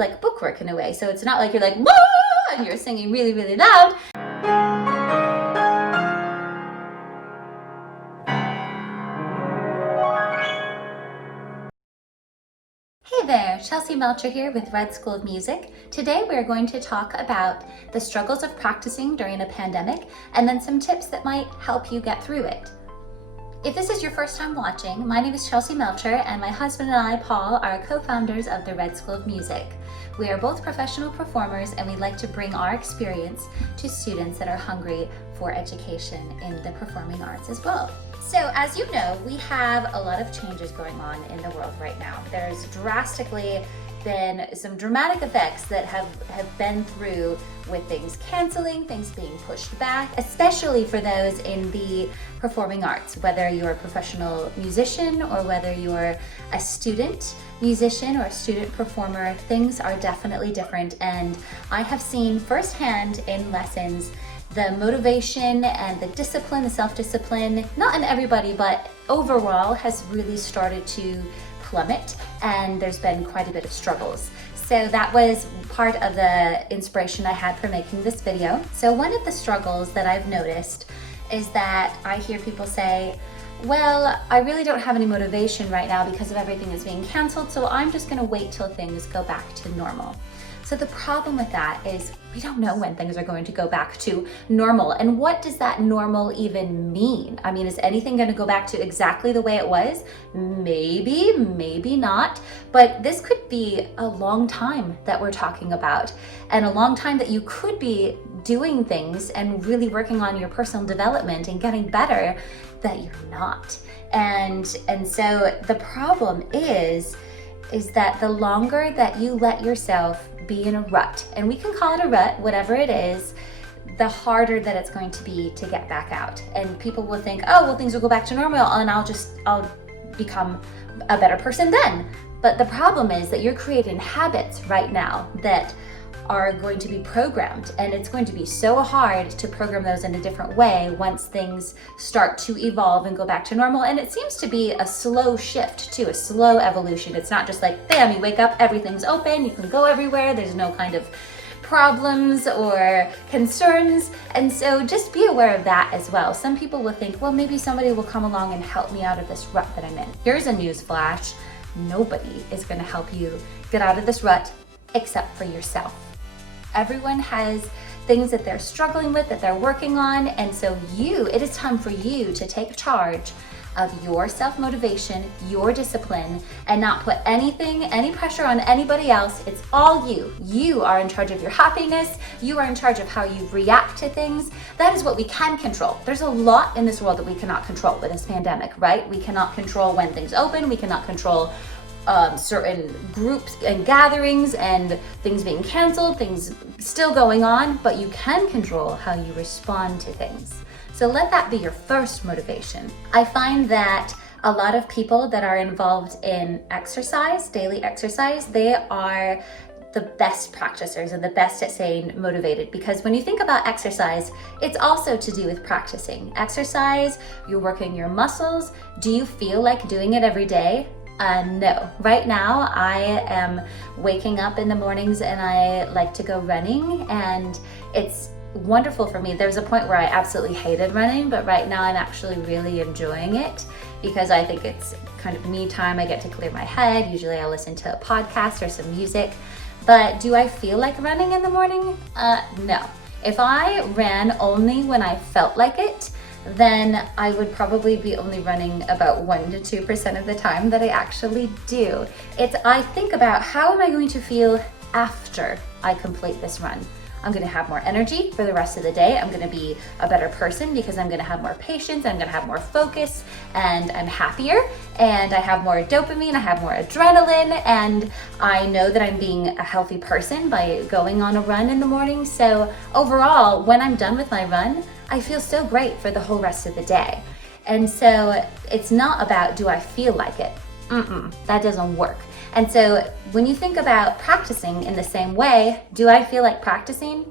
like bookwork in a way. So it's not like you're like, whoa, and you're singing really, really loud. Hey there, Chelsea Melcher here with Red School of Music. Today we're going to talk about the struggles of practicing during a pandemic and then some tips that might help you get through it. If this is your first time watching, my name is Chelsea Melcher and my husband and I, Paul, are co-founders of the Red School of Music. We are both professional performers and we like to bring our experience to students that are hungry for education in the performing arts as well. So as you know, we have a lot of changes going on in the world right now. There's drastically been some dramatic effects that have been through with things canceling, things being pushed back, especially for those in the performing arts, whether you're a professional musician or whether you're a student musician or a student performer, things are definitely different. And I have seen firsthand in lessons the motivation and the discipline, the self-discipline, not in everybody, but overall has really started to plummet, and there's been quite a bit of struggles. So that was part of the inspiration I had for making this video. So one of the struggles that I've noticed is that I hear people say, well, I really don't have any motivation right now because of everything that's being canceled, so I'm just gonna wait till things go back to normal. So the problem with that is we don't know when things are going to go back to normal. And what does that normal even mean? I mean, is anything going to go back to exactly the way it was? Maybe, maybe not. But this could be a long time that we're talking about, and a long time that you could be doing things and really working on your personal development and getting better that you're not. And so the problem is that the longer that you let yourself be in a rut, and we can call it a rut, whatever it is, the harder that it's going to be to get back out. And people will think, oh, well, things will go back to normal and I'll become a better person then. But the problem is that you're creating habits right now that are going to be programmed, and it's going to be so hard to program those in a different way once things start to evolve and go back to normal. And it seems to be a slow shift too, a slow evolution. It's not just like, bam, you wake up, everything's open, you can go everywhere, there's no kind of problems or concerns. And so just be aware of that as well. Some people will think, well, maybe somebody will come along and help me out of this rut that I'm in. Here's a news flash. Nobody is going to help you get out of this rut except for yourself. Everyone has things that they're struggling with, that they're working on, and so it is time for you to take charge of your self-motivation, your discipline, and not put any pressure on anybody else. It's all you. You are in charge of your happiness. You are in charge of how you react to things. That is what we can control. There's a lot in this world that we cannot control with this pandemic, right? We cannot control when things open. We cannot control certain groups and gatherings and things being canceled, things still going on, but you can control how you respond to things. So let that be your first motivation. I find that a lot of people that are involved in exercise, daily exercise, they are the best practicers and the best at staying motivated, because when you think about exercise, it's also to do with practicing. Exercise, you're working your muscles. Do you feel like doing it every day? No. Right now, I am waking up in the mornings and I like to go running, and it's wonderful for me. There was a point where I absolutely hated running, but right now I'm actually really enjoying it because I think it's kind of me time. I get to clear my head. Usually I listen to a podcast or some music. But do I feel like running in the morning? No. If I ran only when I felt like it, then I would probably be only running about 1 to 2% of the time that I actually do. I think about how am I going to feel after I complete this run. I'm gonna have more energy for the rest of the day. I'm gonna be a better person because I'm gonna have more patience, I'm gonna have more focus, and I'm happier, and I have more dopamine, I have more adrenaline, and I know that I'm being a healthy person by going on a run in the morning. So overall, when I'm done with my run, I feel so great for the whole rest of the day. And so it's not about, do I feel like it? That doesn't work. And so when you think about practicing in the same way, do I feel like practicing?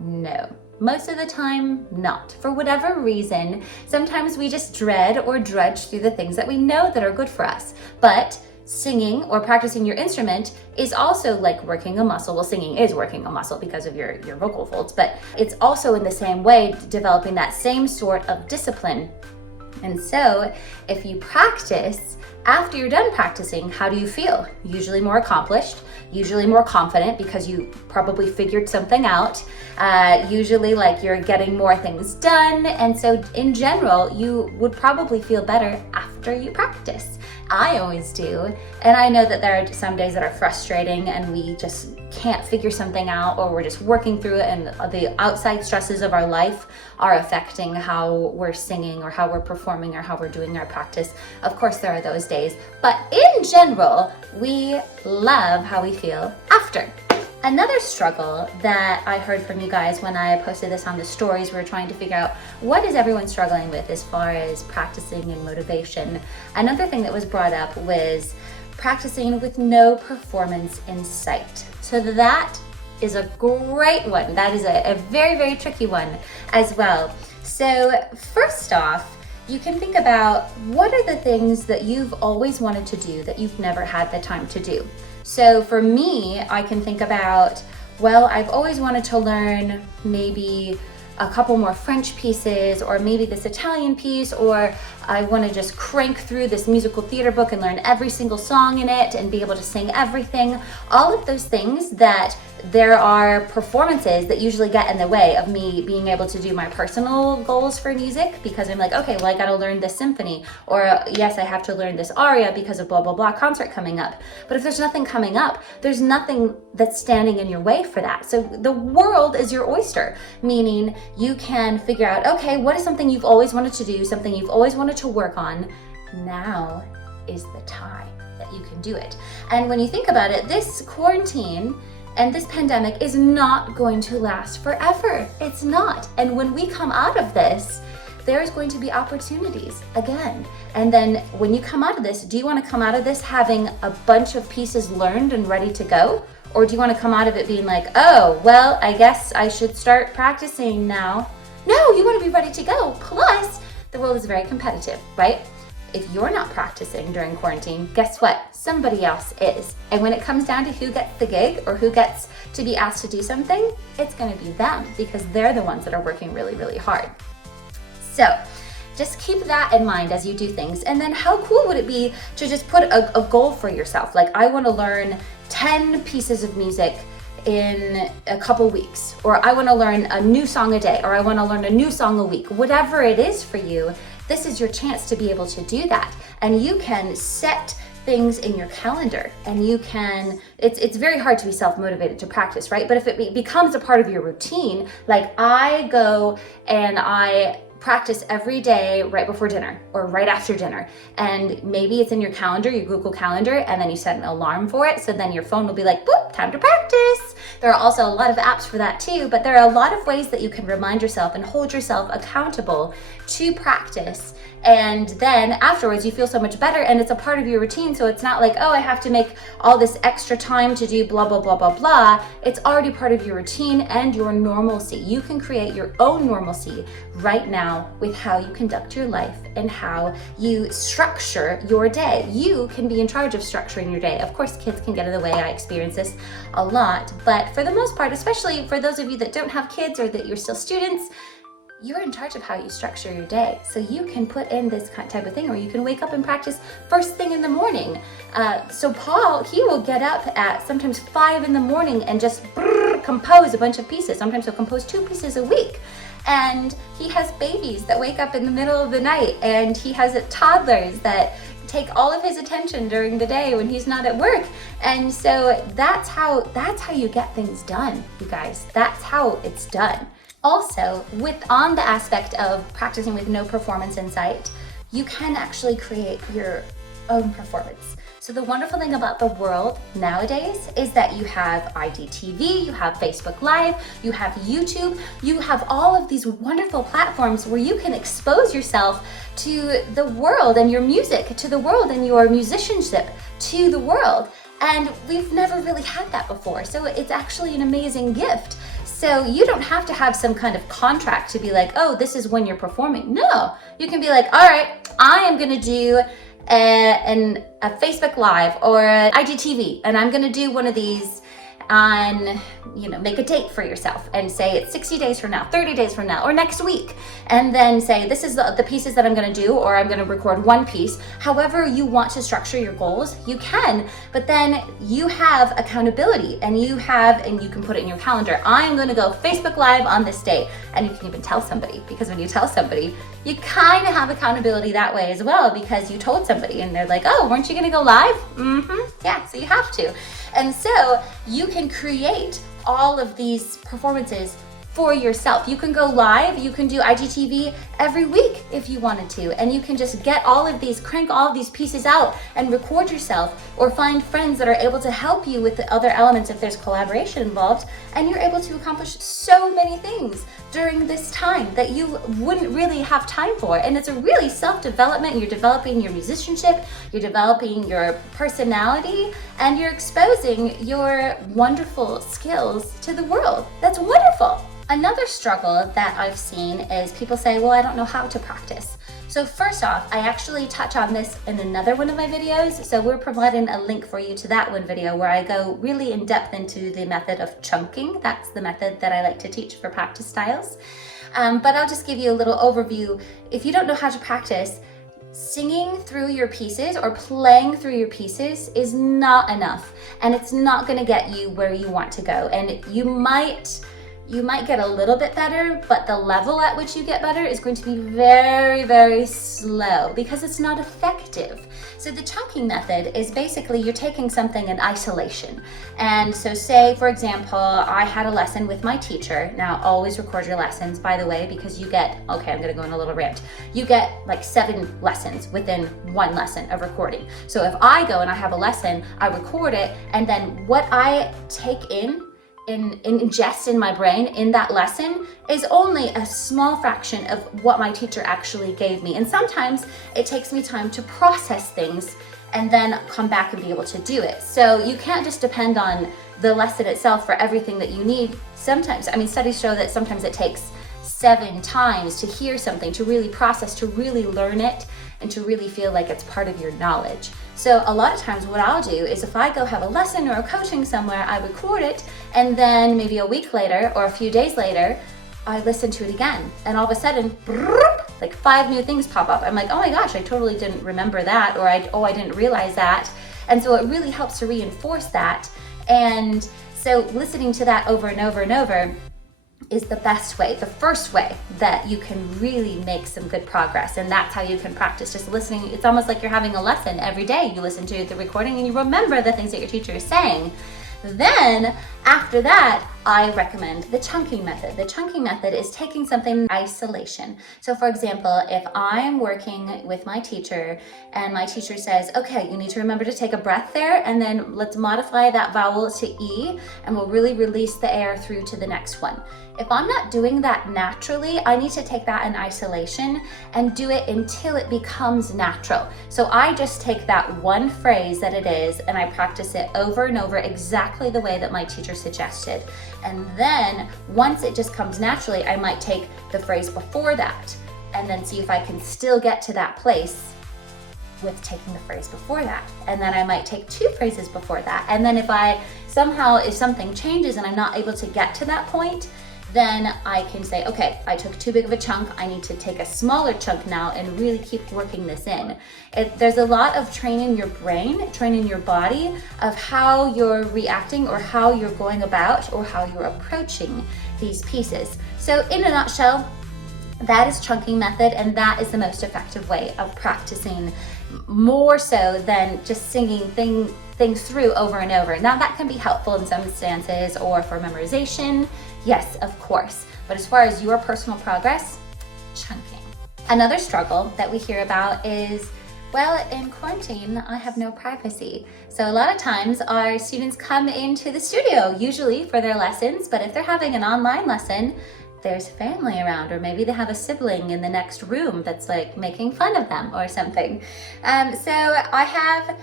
No. Most of the time, not. For whatever reason, sometimes we just dread or drudge through the things that we know that are good for us. But singing or practicing your instrument is also like working a muscle. Well, singing is working a muscle because of your vocal folds, but it's also in the same way developing that same sort of discipline. And so if you practice, after you're done practicing, how do you feel? Usually more accomplished, usually more confident because you probably figured something out. Usually like you're getting more things done. And so in general, you would probably feel better after you practice. I always do. And I know that there are some days that are frustrating and we just can't figure something out, or we're just working through it and the outside stresses of our life are affecting how we're singing or how we're performing or how we're doing our practice. Of course, there are those days, but in general, we love how we feel after. Another struggle that I heard from you guys when I posted this on the stories, we were trying to figure out what is everyone struggling with as far as practicing and motivation. Another thing that was brought up was practicing with no performance in sight. So that is a great one. That is a very, very tricky one as well. So first off, you can think about what are the things that you've always wanted to do that you've never had the time to do. So for me, I can think about, well, I've always wanted to learn maybe a couple more French pieces, or maybe this Italian piece, or I want to just crank through this musical theater book and learn every single song in it and be able to sing everything. All of those things that there are performances that usually get in the way of me being able to do my personal goals for music, because I'm like, okay, well, I got to learn this symphony, or yes, I have to learn this aria because of blah, blah, blah concert coming up. But if there's nothing coming up, there's nothing that's standing in your way for that. So the world is your oyster, meaning you can figure out, okay, what is something you've always wanted to do, something you've always wanted to work on? Now is the time that you can do it. And when you think about it, this quarantine and this pandemic is not going to last forever. It's not. And when we come out of this, there's going to be opportunities again. And then when you come out of this, do you want to come out of this having a bunch of pieces learned and ready to go? Or do you want to come out of it being like, oh, well, I guess I should start practicing now? No, you want to be ready to go. Plus, the world is very competitive, right? If you're not practicing during quarantine, guess what? Somebody else is. And when it comes down to who gets the gig or who gets to be asked to do something, it's going to be them, because they're the ones that are working really, really hard. So just keep that in mind as you do things. And then how cool would it be to just put a goal for yourself? Like, I want to learn 10 pieces of music in a couple weeks, or I want to learn a new song a day, or I want to learn a new song a week. Whatever it is for you, this is your chance to be able to do that. And you can set things in your calendar, and you can, it's very hard to be self-motivated to practice, right? But if it becomes a part of your routine, like I go and I practice every day right before dinner or right after dinner, and maybe it's in your calendar, your Google Calendar, and then you set an alarm for it, so then your phone will be like, boop, time to practice. There are also a lot of apps for that too, but there are a lot of ways that you can remind yourself and hold yourself accountable to practice. And then afterwards you feel so much better, and it's a part of your routine, so it's not like, oh, I have to make all this extra time to do blah, blah, blah, blah, blah. It's already part of your routine and your normalcy. You can create your own normalcy right now with how you conduct your life and how you structure your day. You can be in charge of structuring your day. Of course, kids can get in the way. I experience this a lot, but for the most part, especially for those of you that don't have kids or that you're still students, you're in charge of how you structure your day. So you can put in this type of thing, or you can wake up and practice first thing in the morning. So Paul, he will get up at sometimes 5 in the morning and just compose a bunch of pieces. Sometimes he'll compose 2 pieces a week. And he has babies that wake up in the middle of the night, and he has toddlers that take all of his attention during the day when he's not at work. And so that's how you get things done, you guys. That's how it's done. Also, on the aspect of practicing with no performance in sight, you can actually create your own performance. So the wonderful thing about the world nowadays is that you have IGTV, you have Facebook Live, you have YouTube, you have all of these wonderful platforms where you can expose yourself to the world and your music to the world and your musicianship to the world. And we've never really had that before. So it's actually an amazing gift. So you don't have to have some kind of contract to be like, oh, this is when you're performing. No, you can be like, all right, I am gonna do a Facebook Live or a IGTV, and I'm gonna do one of these on, make a date for yourself and say it's 60 days from now, 30 days from now, or next week. And then say, this is the pieces that I'm gonna do, or I'm gonna record one piece. However you want to structure your goals, you can, but then you have accountability and you can put it in your calendar. I'm gonna go Facebook Live on this day. And you can even tell somebody, because when you tell somebody, you kind of have accountability that way as well, because you told somebody and they're like, oh, weren't you gonna go live? Yeah, so you have to. And so you can create all of these performances for yourself. You can go live, you can do IGTV every week if you wanted to, and you can just crank all of these pieces out and record yourself, or find friends that are able to help you with the other elements if there's collaboration involved, and you're able to accomplish so many things during this time that you wouldn't really have time for. And it's a really self-development. You're developing your musicianship, you're developing your personality, and you're exposing your wonderful skills to the world. That's wonderful. Another struggle that I've seen is people say, well, I don't know how to practice. So first off, I actually touch on this in another one of my videos. So we're providing a link for you to that one video where I go really in depth into the method of chunking. That's the method that I like to teach for practice styles. But I'll just give you a little overview. If you don't know how to practice, singing through your pieces or playing through your pieces is not enough. And it's not gonna get you where you want to go. And you might get a little bit better, but the level at which you get better is going to be very, very slow because it's not effective. So the chunking method is basically you're taking something in isolation. And so say, for example, I had a lesson with my teacher. Now, always record your lessons, by the way, because you get, okay, I'm gonna go on a little rant. You get like 7 lessons within one lesson of recording. So if I go and I have a lesson, I record it, and then what I take ingest in my brain in that lesson is only a small fraction of what my teacher actually gave me. And sometimes it takes me time to process things and then come back and be able to do it. So you can't just depend on the lesson itself for everything that you need. Sometimes, studies show that sometimes it takes 7 times to hear something, to really process, to really learn it, and to really feel like it's part of your knowledge. So a lot of times what I'll do is if I go have a lesson or a coaching somewhere, I record it, and then maybe a week later or a few days later, I listen to it again. And all of a sudden, like 5 new things pop up. I'm like, oh my gosh, I totally didn't remember that, or I didn't realize that. And so it really helps to reinforce that. And so listening to that over and over and over is the best way, the first way that you can really make some good progress. And that's how you can practice, just listening. It's almost like you're having a lesson every day. You listen to the recording and you remember the things that your teacher is saying. Then after that, I recommend the chunking method. The chunking method is taking something in isolation. So for example, if I'm working with my teacher and my teacher says, okay, you need to remember to take a breath there, and then let's modify that vowel to E, and we'll really release the air through to the next one. If I'm not doing that naturally, I need to take that in isolation and do it until it becomes natural. So I just take that one phrase that it is and I practice it over and over exactly the way that my teacher suggested. And then once it just comes naturally, I might take the phrase before that and then see if I can still get to that place with taking the phrase before that. And then I might take 2 phrases before that. And then if something changes and I'm not able to get to that point, then I can say, okay, I took too big of a chunk. I need to take a smaller chunk now and really keep working this in. There's a lot of training your brain, training your body of how you're reacting or how you're going about or how you're approaching these pieces. So in a nutshell, that is chunking method, and that is the most effective way of practicing, more so than just singing things through over and over. Now that can be helpful in some instances or for memorization, yes, of course. But as far as your personal progress, chunking. Another struggle that we hear about is, well, in quarantine, I have no privacy. So a lot of times our students come into the studio, usually for their lessons, but if they're having an online lesson, there's family around, or maybe they have a sibling in the next room that's like making fun of them or something. So I have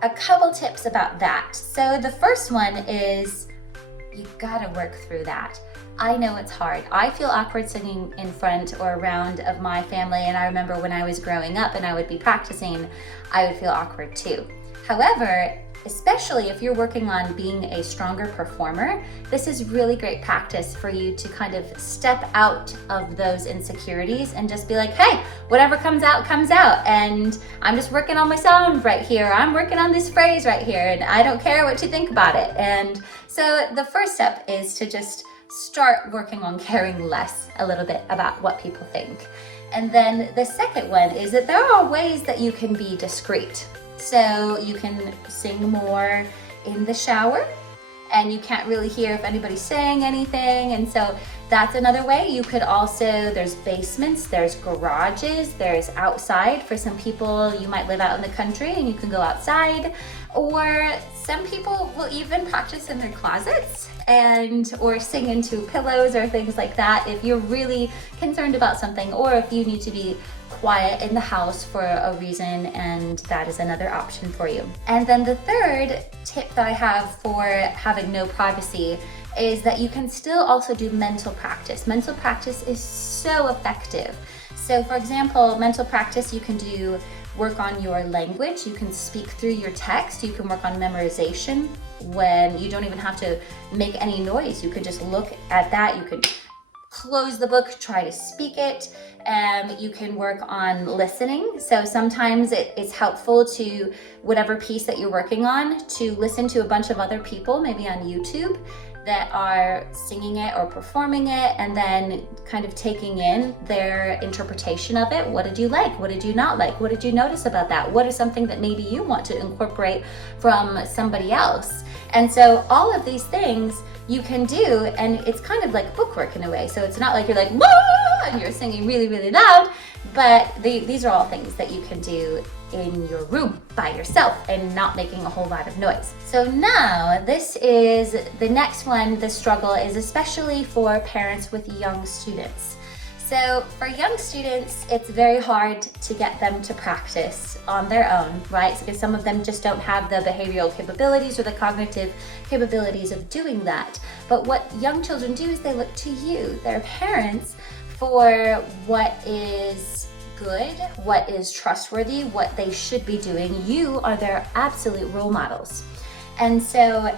a couple tips about that. So the first one is you gotta work through that. I know it's hard. I feel awkward singing in front or around of my family, and I remember when I was growing up and I would be practicing, I would feel awkward too. However, especially if you're working on being a stronger performer, this is really great practice for you to kind of step out of those insecurities and just be like, hey, whatever comes out, comes out. And I'm just working on my sound right here. I'm working on this phrase right here, and I don't care what you think about it. And so the first step is to just start working on caring less a little bit about what people think. And then the second one is that there are ways that you can be discreet. So you can sing more in the shower, and you can't really hear if anybody's saying anything. And so that's another way. You could also, there's basements, there's garages, there's outside. For some people, you might live out in the country and you can go outside. Or some people will even practice in their closets or sing into pillows or things like that if you're really concerned about something, or if you need to be quiet in the house for a reason, and that is another option for you. And then the third tip that I have for having no privacy is that you can still also do mental practice. Mental practice is so effective. So for example, mental practice, you can work on your language, you can speak through your text, you can work on memorization when you don't even have to make any noise. You could just look at that, you could close the book, try to speak it. You can work on listening. So sometimes it's helpful to, whatever piece that you're working on, to listen to a bunch of other people, maybe on YouTube, that are singing it or performing it, and then kind of taking in their interpretation of it. What did you like? What did you not like? What did you notice about that? What is something that maybe you want to incorporate from somebody else? And so all of these things you can do, and it's kind of like bookwork in a way. So it's not like you're like, whoa, and you're singing really, really loud, but these are all things that you can do in your room by yourself and not making a whole lot of noise. So now this is the next one. The struggle is especially for parents with young students. So for young students, it's very hard to get them to practice on their own, right? Because some of them just don't have the behavioral capabilities or the cognitive capabilities of doing that. But what young children do is they look to you, their parents, for what is good, what is trustworthy, what they should be doing. You are their absolute role models. And so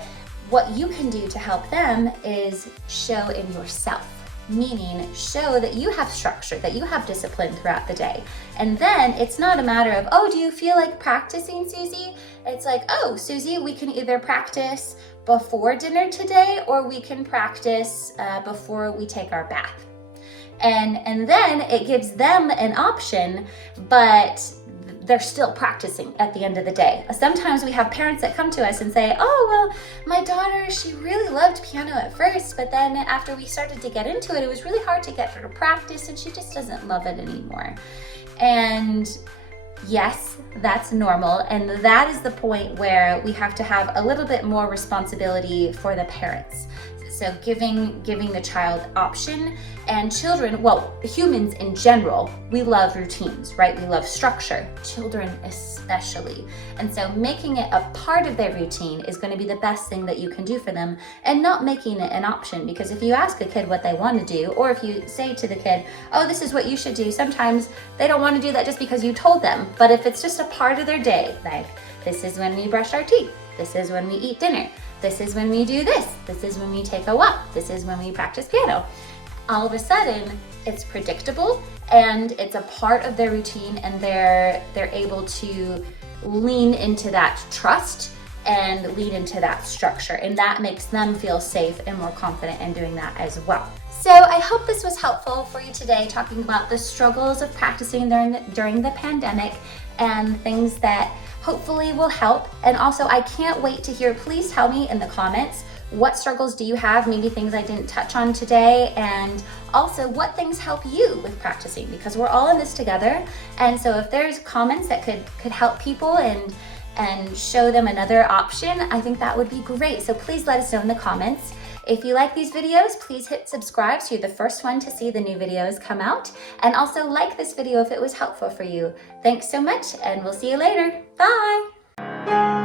what you can do to help them is show in yourself. Meaning show that you have structure, that you have discipline throughout the day. And then it's not a matter of, oh, do you feel like practicing, Susie? It's like, oh, Susie, we can either practice before dinner today, or we can practice before we take our bath. And then it gives them an option, but they're still practicing at the end of the day. Sometimes we have parents that come to us and say, oh, well, my daughter, she really loved piano at first, but then after we started to get into it, it was really hard to get her to practice, and she just doesn't love it anymore. And yes, that's normal. And that is the point where we have to have a little bit more responsibility for the parents. So giving the child option. And children, well, humans in general, we love routines, right? We love structure, children especially. And so making it a part of their routine is going to be the best thing that you can do for them, and not making it an option. Because if you ask a kid what they want to do, or if you say to the kid, oh, this is what you should do, sometimes they don't want to do that just because you told them. But if it's just a part of their day, like, this is when we brush our teeth, this is when we eat dinner, this is when we do this, this is when we take a walk, this is when we practice piano. All of a sudden, it's predictable and it's a part of their routine, and they're able to lean into that trust and lean into that structure, and that makes them feel safe and more confident in doing that as well. So I hope this was helpful for you today, talking about the struggles of practicing during the pandemic and things that hopefully will help. And also, I can't wait to hear, please tell me in the comments, what struggles do you have, maybe things I didn't touch on today, and also what things help you with practicing, because we're all in this together. And so if there's comments that could help people and show them another option, I think that would be great. So please let us know in the comments. If you like these videos, please hit subscribe so you're the first one to see the new videos come out. And also like this video if it was helpful for you. Thanks so much, and we'll see you later. Bye!